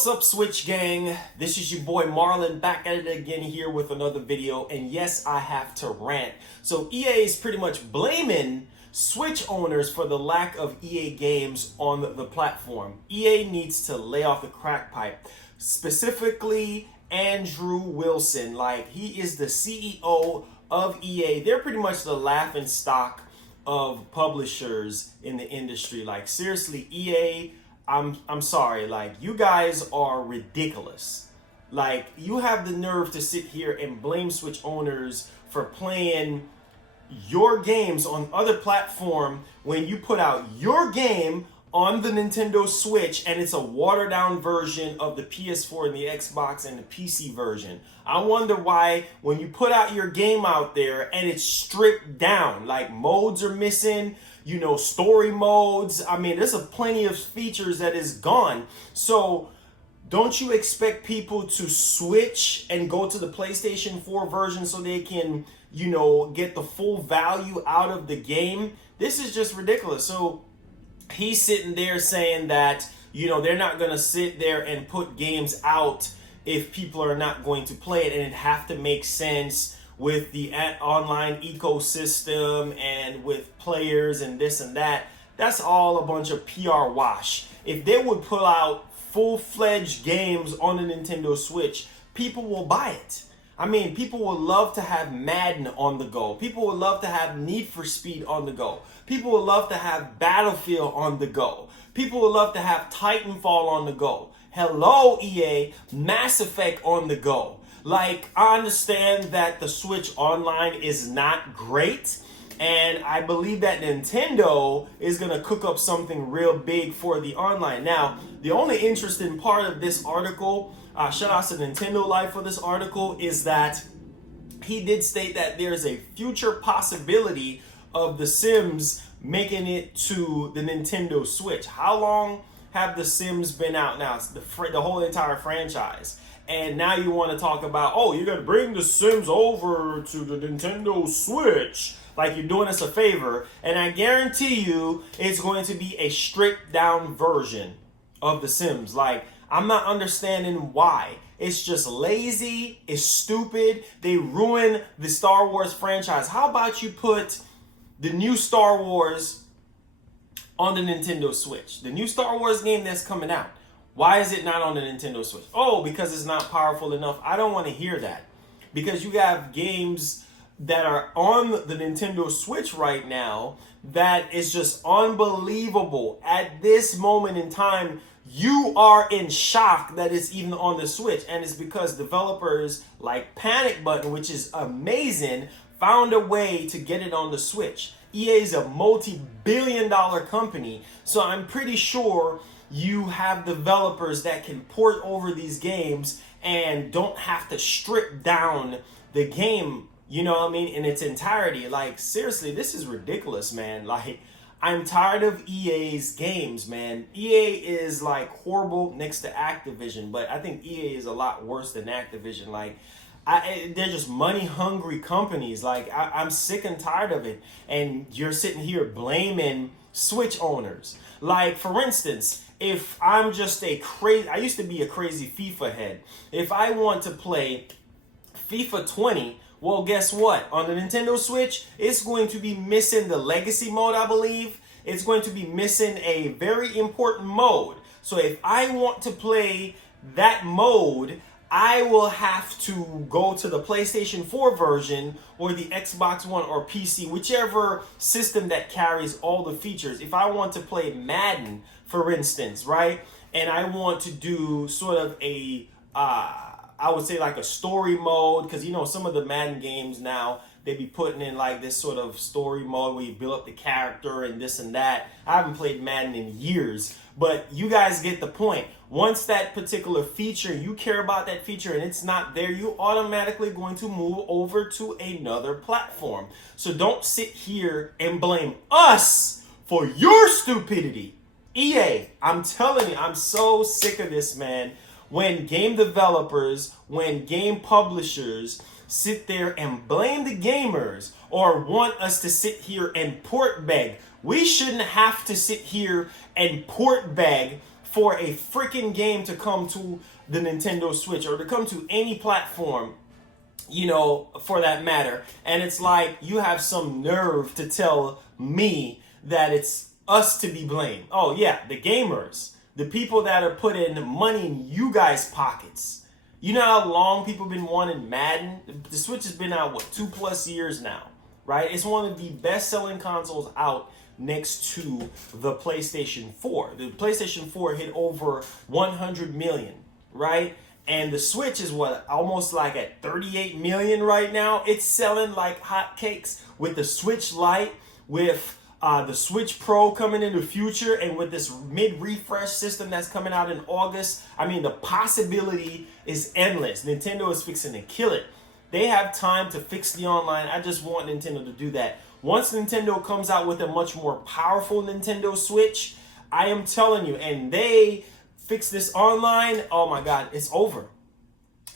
What's up, Switch Gang? This is your boy Marlon back at it again here with another video. And yes, I have to rant. So EA is pretty much blaming Switch owners for the lack of EA games on the platform. EA needs to lay off the crack pipe. Specifically, Andrew Wilson. Like, he is the CEO of EA. They're pretty much the laughing stock of publishers in the industry. Like, seriously, EA, I'm sorry, like, you guys are ridiculous. Like, you have the nerve to sit here and blame Switch owners for playing your games on other platform when you put out your game on the Nintendo Switch and it's a watered down version of the PS4 and the Xbox and the PC version. I wonder why when you put out your game out there and it's stripped down, like modes are missing, you know, story modes. I mean, there's plenty of features that is gone. So don't you expect people to switch and go to the PlayStation 4 version so they can, you know, get the full value out of the game? This is just ridiculous. So he's sitting there saying that, you know, they're not going to sit there and put games out if people are not going to play it, and it have to make sense with the online ecosystem and with players and this and that. That's all a bunch of PR wash. If they would pull out full-fledged games on the Nintendo Switch, people will buy it. I mean, people would love to have Madden on the go. People would love to have Need for Speed on the go. People would love to have Battlefield on the go. People would love to have Titanfall on the go. Hello, EA, Mass Effect on the go. Like, I understand that the Switch Online is not great, and I believe that Nintendo is going to cook up something real big for the online. Now, the only interesting part of this article, shout out to Nintendo Life for this article, is that he did state that there's a future possibility of The Sims making it to the Nintendo Switch. How long have The Sims been out now? It's the whole entire franchise. And now you want to talk about, oh, you're going to bring The Sims over to the Nintendo Switch. Like, you're doing us a favor. And I guarantee you it's going to be a stripped down version of The Sims. Like, I'm not understanding why. It's just lazy. It's stupid. They ruin the Star Wars franchise. How about you put the new Star Wars on the Nintendo Switch? The new Star Wars game that's coming out. Why is it not on the Nintendo Switch? Oh, because it's not powerful enough. I don't want to hear that. Because you have games that are on the Nintendo Switch right now that is just unbelievable. At this moment in time, you are in shock that it's even on the Switch. And it's because developers like Panic Button, which is amazing, found a way to get it on the Switch. EA is a multi-billion-dollar company, so I'm pretty sure you have developers that can port over these games and don't have to strip down the game, you know what I mean, in its entirety. Like, seriously, this is ridiculous, man. Like, I'm tired of EA's games, man. EA is like horrible next to Activision, but I think EA is a lot worse than Activision. Like, they're just money-hungry companies. Like, I'm sick and tired of it. And you're sitting here blaming Switch owners. Like, for instance, if I'm just I used to be a crazy FIFA head. If I want to play FIFA 20, well, guess what? On the Nintendo Switch, it's going to be missing the legacy mode, I believe. It's going to be missing a very important mode. So if I want to play that mode, I will have to go to the PlayStation 4 version or the Xbox One or PC, whichever system that carries all the features. If I want to play Madden, for instance, right? And I want to do sort of I would say like a story mode, because, you know, some of the Madden games now, they be putting in like this sort of story mode where you build up the character and this and that. I haven't played Madden in years, but you guys get the point. Once that particular feature, you care about that feature and it's not there, you automatically going to move over to another platform. So don't sit here and blame us for your stupidity. EA, I'm telling you, I'm so sick of this, man. When game developers, when game publishers sit there and blame the gamers or want us to sit here and port beg. We shouldn't have to sit here and port beg for a freaking game to come to the Nintendo Switch or to come to any platform, you know, for that matter. And it's like you have some nerve to tell me that it's us to be blamed. Oh yeah, the gamers, the people that are putting money in you guys' pockets. You know how long people have been wanting Madden? The Switch has been out, what, 2+ years now, right? It's one of the best-selling consoles out next to the PlayStation 4. The PlayStation 4 hit over 100 million, right? And the Switch is what, almost like at 38 million right now. It's selling like hotcakes with the Switch Lite, with the Switch Pro coming in the future, and with this mid-refresh system that's coming out in August. I mean, the possibility is endless. Nintendo is fixing to kill it. They have time to fix the online. I just want Nintendo to do that. Once Nintendo comes out with a much more powerful Nintendo Switch, I am telling you, and they fix this online, oh my God, it's over.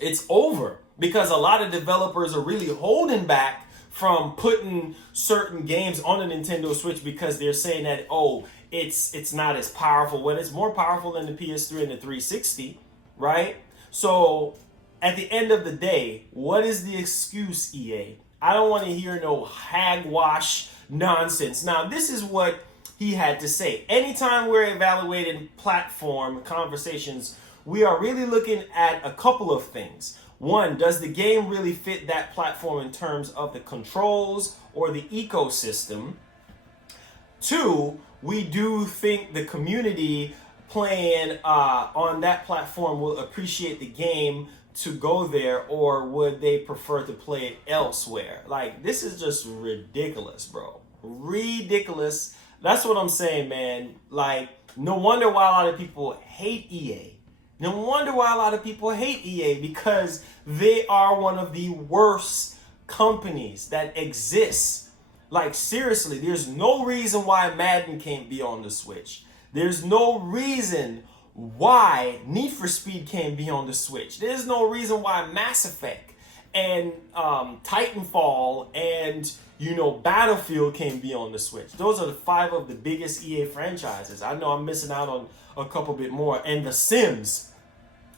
It's over, because a lot of developers are really holding back from putting certain games on the Nintendo Switch because they're saying that, oh, it's not as powerful, when it's more powerful than the PS3 and the 360, right? So at the end of the day, what is the excuse, EA? I don't want to hear no hagwash nonsense. Now, this is what he had to say. Anytime we're evaluating platform conversations, we are really looking at a couple of things. One, does the game really fit that platform in terms of the controls or the ecosystem? Two, we do think the community playing on that platform will appreciate the game to go there, or would they prefer to play it elsewhere? Like, this is just ridiculous, bro. Ridiculous. That's what I'm saying, man. Like, no wonder why a lot of people hate EA. No wonder why a lot of people hate EA, because they are one of the worst companies that exists. Like, seriously, there's no reason why Madden can't be on the Switch. There's no reason why Need for Speed can't be on the Switch. There's no reason why Mass Effect and Titanfall and, you know, Battlefield can't be on the Switch. Those are the 5 of the biggest EA franchises. I know I'm missing out on a couple bit more, and The Sims,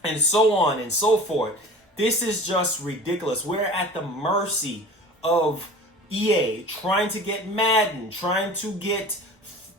and so on and so forth. This is just ridiculous. We're at the mercy of EA trying to get Madden, trying to get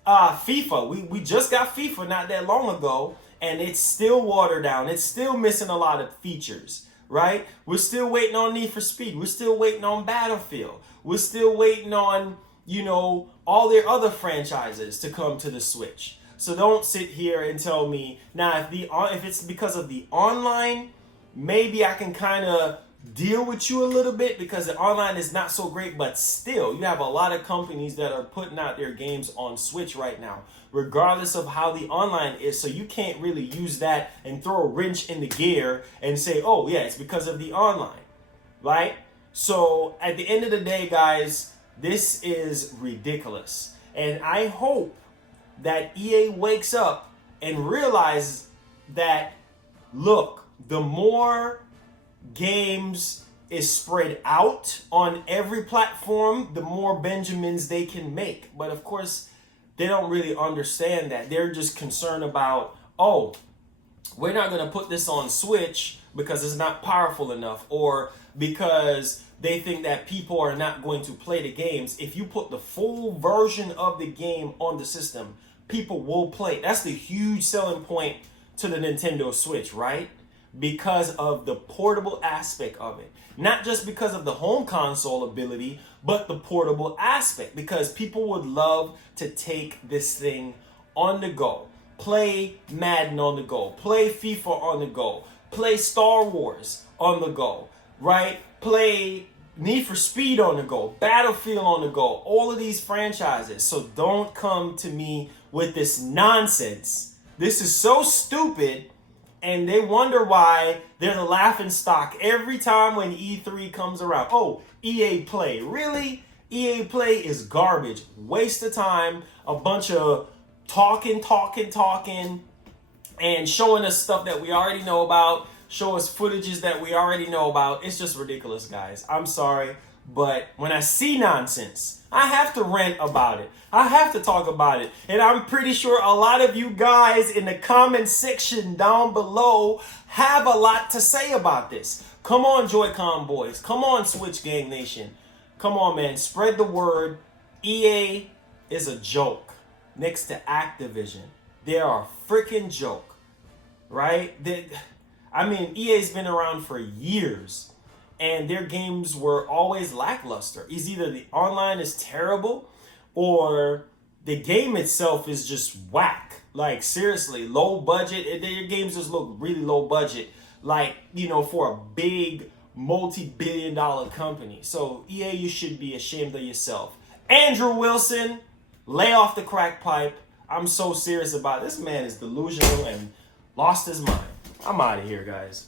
FIFA. We just got FIFA not that long ago, and it's still watered down. It's still missing a lot of features, right? We're still waiting on Need for Speed. We're still waiting on Battlefield. We're still waiting on, you know, all their other franchises to come to the Switch. So don't sit here and tell me, now if it's because of the online, maybe I can kind of deal with you a little bit, because the online is not so great, but still, you have a lot of companies that are putting out their games on Switch right now, regardless of how the online is. So you can't really use that and throw a wrench in the gear and say, oh yeah, it's because of the online, right? So at the end of the day, guys, this is ridiculous. And I hope that EA wakes up and realizes that, look, the more games is spread out on every platform, the more Benjamins they can make. But of course, they don't really understand that. They're just concerned about, oh, we're not going to put this on Switch because it's not powerful enough, or because they think that people are not going to play the games. If you put the full version of the game on the system, people will play. That's the huge selling point to the Nintendo Switch, right? Because of the portable aspect of it. Not just because of the home console ability, but the portable aspect. Because people would love to take this thing on the go. Play Madden on the go. Play FIFA on the go. Play Star Wars on the go, right? Play Need for Speed on the go. Battlefield on the go. All of these franchises. So don't come to me with this nonsense. This is so stupid. And they wonder why they're the laughing stock every time when E3 comes around. Oh, EA Play. Really? EA Play is garbage. Waste of time. A bunch of talking, and showing us stuff that we already know about. Show us footages that we already know about. It's just ridiculous, guys. I'm sorry. But when I see nonsense, I have to rant about it. I have to talk about it. And I'm pretty sure a lot of you guys in the comment section down below have a lot to say about this. Come on, Joy-Con boys. Come on, Switch Gang Nation. Come on, man. Spread the word. EA is a joke next to Activision. They are a freaking joke, right? EA's been around for years, and their games were always lackluster. It's either the online is terrible or the game itself is just whack. Like, seriously, low budget. Their games just look really low budget, like, for a big multi-billion-dollar company. So, EA, you should be ashamed of yourself. Andrew Wilson, lay off the crack pipe. I'm so serious about it. This man is delusional and lost his mind. I'm out of here, guys.